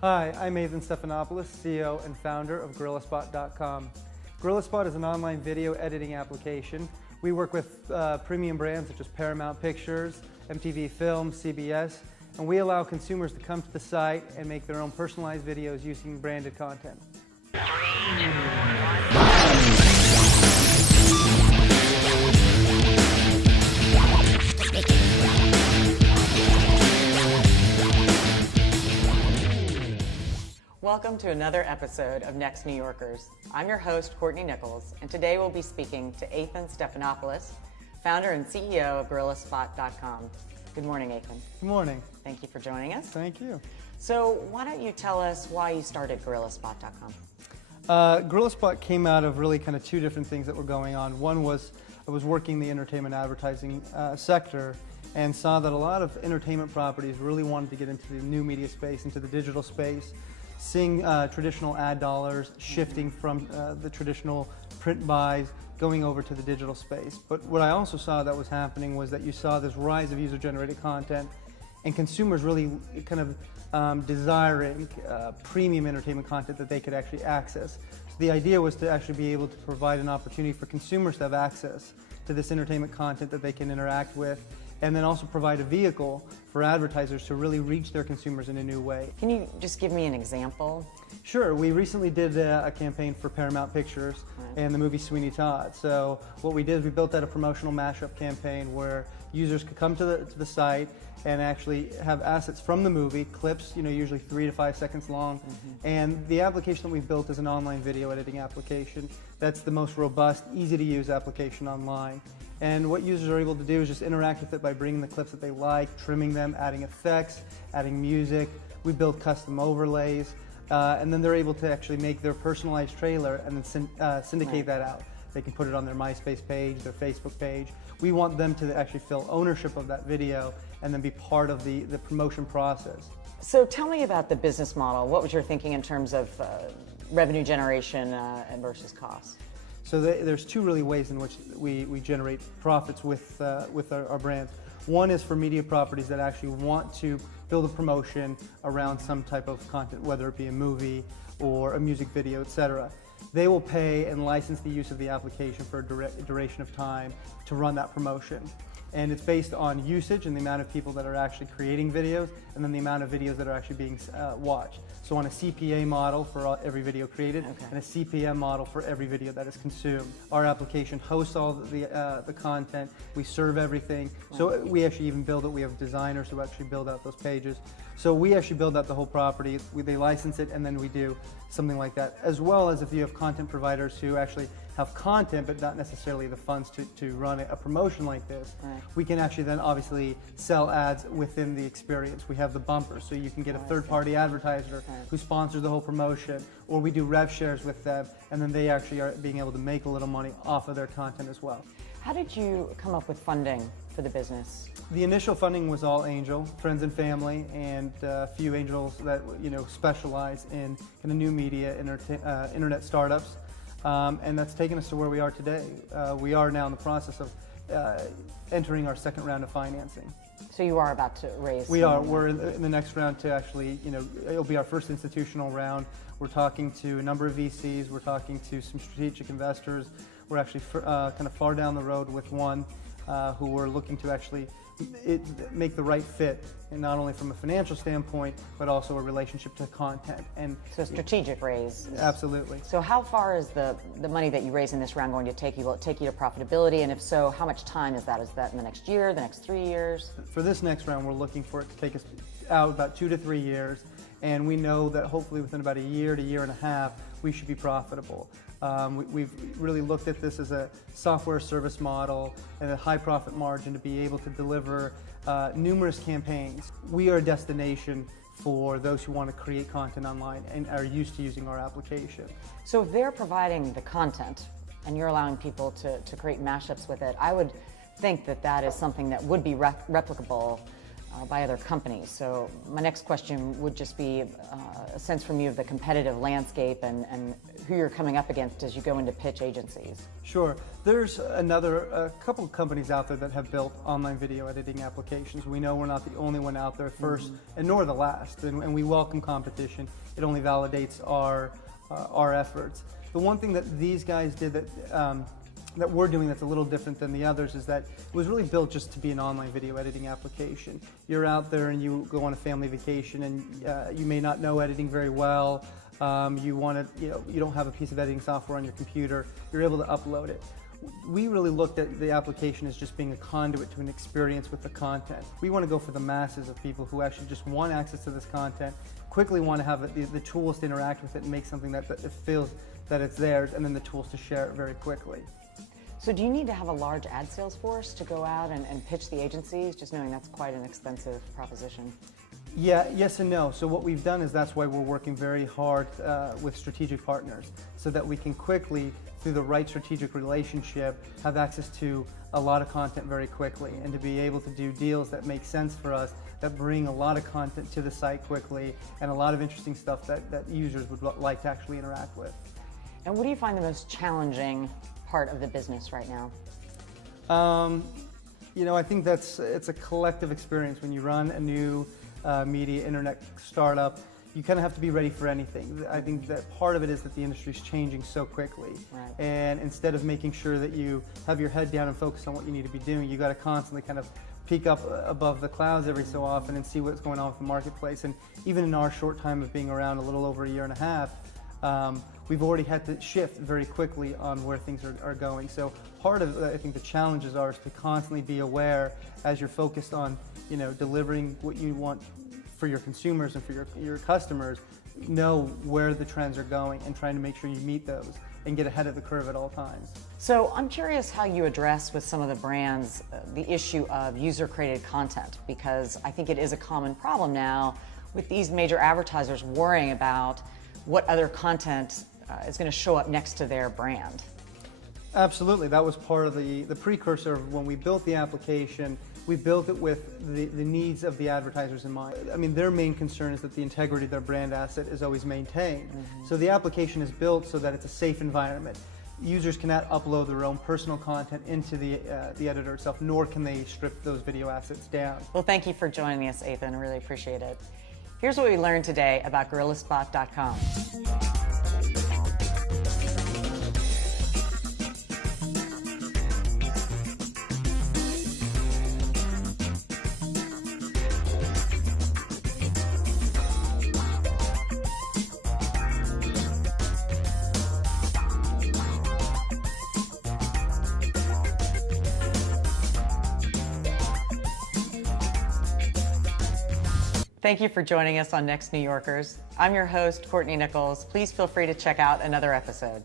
Hi, I'm Athan Stephanopoulos, CEO and founder of GorillaSpot.com. GorillaSpot is an online video editing application. We work with premium brands such as Paramount Pictures, MTV Films, CBS, and we allow consumers to come to the site and make their own personalized videos using branded content. Welcome to another episode of Next New Yorkers. I'm your host, Courtney Nichols, and today we'll be speaking to Athan Stephanopoulos, founder and CEO of GorillaSpot.com. Good morning, Athan. Good morning. Thank you for joining us. Thank you. So why don't you tell us why you started GorillaSpot.com? GorillaSpot came out of really kind of two different things that were going on. One was I was working in the entertainment advertising sector and saw that a lot of entertainment properties really wanted to get into the new media space, into the digital space, seeing traditional ad dollars shifting from the traditional print buys going over to the digital space. But what I also saw that was happening was that you saw this rise of user-generated content and consumers really kind of desiring premium entertainment content that they could actually access. So the idea was to actually be able to provide an opportunity for consumers to have access to this entertainment content that they can interact with, and then also provide a vehicle for advertisers to really reach their consumers in a new way. Can you just give me an example? Sure. We recently did a campaign for Paramount Pictures and the movie Sweeney Todd. So what we did is we built out a promotional mashup campaign where users could come to the site and actually have assets from the movie, clips, usually 3 to 5 seconds long. And the application that we've built is an online video editing application. That's the most robust, easy to use application online. And what users are able to do is just interact with it by bringing the clips that they like, trimming them, adding effects, adding music. We build custom overlays, and then they're able to actually make their personalized trailer and then syndicate that out. They can put it on their MySpace page, their Facebook page. We want them to actually feel ownership of that video and then be part of the promotion process. So tell me about the business model. What was your thinking in terms of revenue generation versus costs? So there's two really ways in which we generate profits with our brands. One is for media properties that actually want to build a promotion around some type of content, whether it be a movie or a music video, etc. They will pay and license the use of the application for a duration of time to run that promotion. And it's based on usage and the amount of people that are actually creating videos, and then the amount of videos that are actually being watched. So on a CPA model for every video created, and a CPM model for every video that is consumed. Our application hosts all the content, we serve everything. So we actually even build it, we have designers who actually build out those pages. So we actually build out the whole property, they license it, and then we do something like that. As well as if you have content providers who actually have content but not necessarily the funds to run a promotion like this, we can actually then obviously sell ads within the experience. We have the bumpers, so you can get a third-party advertiser who sponsors the whole promotion, or we do rev shares with them, and then they actually are being able to make a little money off of their content as well. How did you come up with funding for the business? The initial funding was all angel, friends and family, and a few angels that specialize in kind of new media, internet startups. And that's taken us to where we are today. We are now in the process of entering our second round of financing. So you are about to raise? We are. We're in the next round to actually, it'll be our first institutional round. We're talking to a number of VCs. We're talking to some strategic investors. We're actually kind of far down the road with one who we're looking to actually make the right fit, and not only from a financial standpoint, but also a relationship to content. And so strategic raise. Absolutely. So how far is the money that you raise in this round going to take you? Will it take you to profitability? And if so, how much time is that? Is that in the next year, the next 3 years? For this next round, we're looking for it to take us out about 2 to 3 years. And we know that hopefully within about a year to year and a half, we should be profitable. We've really looked at this as a software service model and a high profit margin to be able to deliver numerous campaigns. We are a destination for those who want to create content online and are used to using our application. So if they're providing the content and you're allowing people to create mashups with it, I would think that that is something that would be replicable by other companies. So my next question would just be a sense from you of the competitive landscape and who you're coming up against as you go into pitch agencies. Sure. There's a couple of companies out there that have built online video editing applications. We know we're not the only one out there first, and nor the last, and we welcome competition. It only validates our efforts. The one thing that these guys did that we're doing that's a little different than the others is that it was really built just to be an online video editing application. You're out there and you go on a family vacation and you may not know editing very well. You don't have a piece of editing software on your computer. You're able to upload it. We really looked at the application as just being a conduit to an experience with the content. We want to go for the masses of people who actually just want access to this content, quickly want to have the tools to interact with it and make something that it feels that it's theirs, and then the tools to share it very quickly. So do you need to have a large ad sales force to go out and pitch the agencies, just knowing that's quite an expensive proposition? Yeah, yes and no. So what we've done is that's why we're working very hard with strategic partners so that we can quickly, through the right strategic relationship, have access to a lot of content very quickly and to be able to do deals that make sense for us, that bring a lot of content to the site quickly and a lot of interesting stuff that users would like to actually interact with. And what do you find the most challenging part of the business right now? I think it's a collective experience. When you run a new media internet startup, you kind of have to be ready for anything. I think that part of it is that the industry is changing so quickly. Right. And instead of making sure that you have your head down and focus on what you need to be doing, you got to constantly kind of peek up above the clouds every so often and see what's going on with the marketplace. And even in our short time of being around, a little over a year and a half, we've already had to shift very quickly on where things are going. So part of, I think, the challenges are is to constantly be aware as you're focused on, delivering what you want for your consumers and for your customers, know where the trends are going and trying to make sure you meet those and get ahead of the curve at all times. So I'm curious how you address with some of the brands the issue of user-created content, because I think it is a common problem now with these major advertisers worrying about what other content is going to show up next to their brand. Absolutely. That was part of the precursor of when we built the application. We built it with the needs of the advertisers in mind. I mean, their main concern is that the integrity of their brand asset is always maintained. So the application is built so that it's a safe environment. Users cannot upload their own personal content into the editor itself, nor can they strip those video assets down. Well, thank you for joining us, Athan. I really appreciate it. Here's what we learned today about GorillaSpot.com. Thank you for joining us on Next New Yorkers. I'm your host, Courtney Nichols. Please feel free to check out another episode.